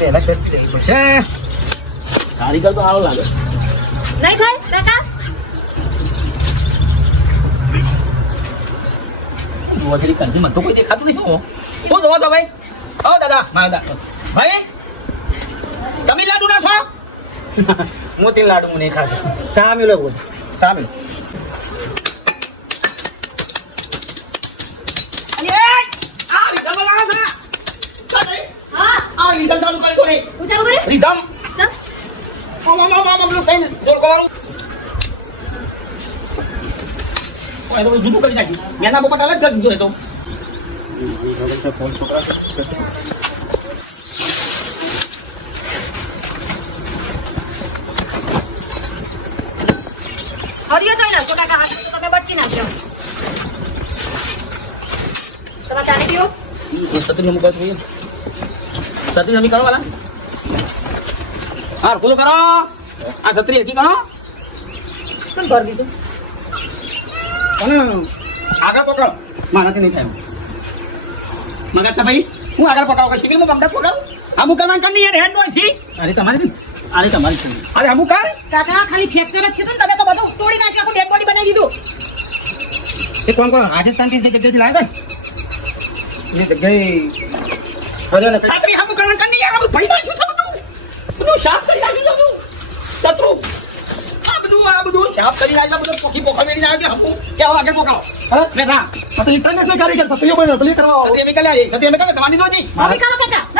પહેલા છે કારીગર તો સારો લાગે. નહીં થાય કાકા વગેરે કરજી મને તો કોઈ દેખાતું નહીં. શું જોવો છો ભાઈ? ઓ દાદા મારા દાદા ભાઈ તમે લાડુ ના છો? મોતી લાડુ હું નહીં ખાતો ચા મેલો બોલ ચા મેલો હા હું ચાલુ કરી રીધમ ચાલ જુદું કરી નાખ્યું. મેના પોપટ અલગ કરી દીધો એ તો. હરિયો ચાલ નાખો કાકા હાથ તો તમે બચી નાખજો તમે ચાલી પીવો છત્રી અમુક જોઈએ. છત્રી અમી કરો વાલા. હા ખુલ્લો કરો. આ છત્રી હકી કરો. કેમ ભર દીધું અને આગળ પકડો. મારાથી નહીં થાય. મગર છે ભાઈ હું આગળ પકડાવ કઈ શીખી હું બગડાત પકડાવ. અમુક કરવાનું કર નહીં યાર હેડ નો થી. અરે તમારી છે. અરે અમુક કર. કાકા ખાલી ફ્રેક્ચર જ છે ને તમે તો બધું તોડી નાખ્યું આખું ડેડ બોડી બનાવી દીધું એ કોણ કોણ રાજસ્થાન થી જગ્યાએથી લાવ્યા હતા એ જગ્યાએ છત્રી અમુક કરવાનું કર નહીં યાર. આ બધું ભરી નાખ્યું છે બધું સાફ કરી નાખ્યું છે બધું. શત્રુ આ બધું સાફ કરી નાખ્યું. બધું પોખી પોખા મેળી નાખ્યું કે હમું કે આગળ પોકાવો. હા મેં ના તો ઇન્ટરનેશનલ કારીગર સત્રીઓ બન્યો પેલી કરવા સત્ય મેં કલ્યા સત્ય મેં કલ્યા તમારી દો નહીં. હવે કાકા કાકા